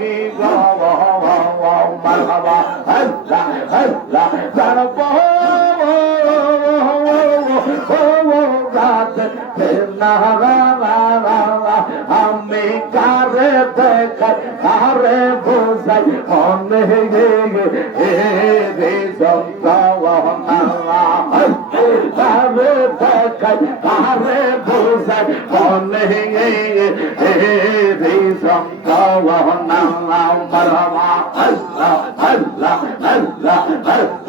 কি গো মারহাবা আল্লাহ আল্লাহ জানব আমি কারে দেখাই কারে বোঝাই মনে রে কারে দেখাই কারে বোঝাই মনে রে মারহাবা আল্লাহ আল্লাহ আল্লাহ